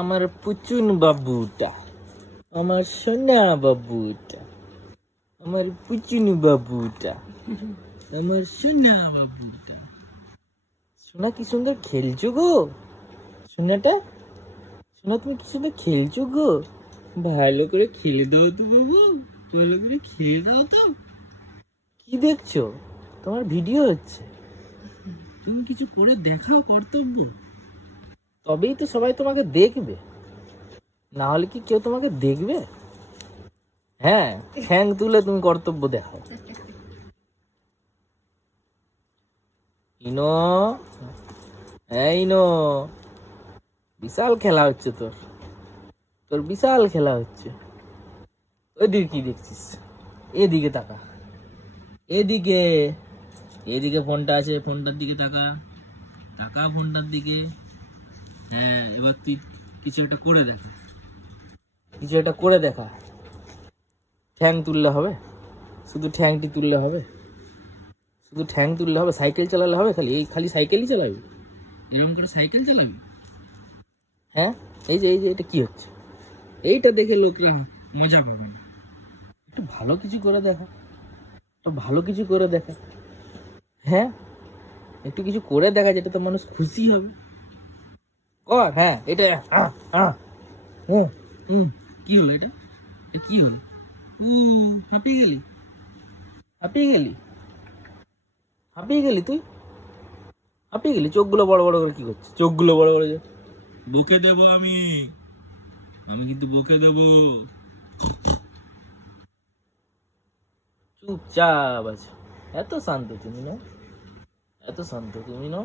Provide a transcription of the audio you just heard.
আমার পুচুন বাবুটা, আমার সোনা বাবুটা, আমার পুচুন বাবুটা, আমার সোনা বাবুটা। সোনা কি সুন্দর খেলছো গো, সোনাটা, সোনা তুমি কি সুন্দর খেলছো গো। ভালো করে খেলে দাও তো বাবু, ভালো করে খেলে দাও তো। কি দেখছো? তোমার ভিডিও হচ্ছে, তুমি কিছু করে দেখাও কর্তব্য, তবেই তো সবাই তোমাকে দেখবে, না হলে কি কেউ তোমাকে দেখবে? হ্যাঁ, ঠ্যাং তুলে তুমি কর্তব্য দেখাও। ইনো, হ্যাঁ ইনো, বিশাল খেলা হচ্ছে তোর, তোর বিশাল খেলা হচ্ছে। ওইদিকে কি দেখছিস? এদিকে তাকা, এদিকে, এদিকে ফোনটা আছে, ফোনটার দিকে তাকা, তাকা ফোনটার দিকে। হ্যাঁ, এবার তুই কিছু একটা করে দেখা, কিছু একটা করে দেখা। ঠ্যাং তুললে হবে? শুধু ঠ্যাংটি তুললে হবে? শুধু ঠ্যাং তুললে হবে? সাইকেল চালালে হবে? খালি এই খালি সাইকেলই চালাবি? এরকম করে সাইকেল চালাবি? হ্যাঁ, এই যে এটা কি হচ্ছে? এইটা দেখে লোকরা মজা পাবে না। একটু ভালো কিছু করে দেখা, একটু ভালো কিছু করে দেখা। হ্যাঁ, একটু কিছু করে দেখা যেটা তো মানুষ খুশি হবে। কর, হ্যাঁ এটা। আহ আহ ও কি হলো এটা? এটা কি হলো? উ হাঁপিয়ে গেলি, হাঁপিয়ে গেলি, হাঁপিয়ে গেলি তুই, হাঁপিয়ে গেলি। চোখগুলো বড় বড় করে কি করছিস? চোখগুলো বড় বড় করে। বকে দেবো আমি, আমি কিন্তু বকে দেবো। চুপচাপ আছে। এত শান্ত তুমি না, এত শান্ত তুমি না।